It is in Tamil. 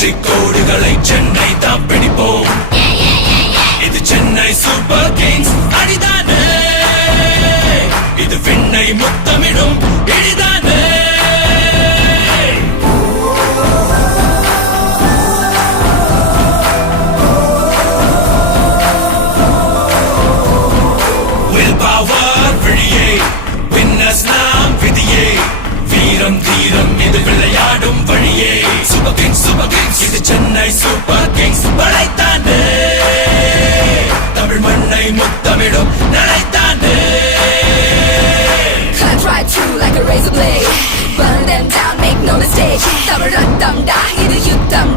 வெற்றி கோடுகளை சென்னை தான் பிடிப்போம். இது சென்னை சூப்பர் கிங்ஸ் அடிதானே, இது விண்ணை முத்தமிடும் இடிதானே. வில் பவர் விழியே, வின்னர்ஸ் நாம் விதியே, வீரம் தீரம் இது விளையாடும் வழியே. சூப்பர் கிங்ஸ் இது சென்னை சூப்பர் கிங்ஸ் படைத்தானே, தமிழ் மண்ணை முத்தமிடும் நடைத்தானே. Cut right through like a razor blade, burn them down, make no mistake. Tamil ரத்தம் டா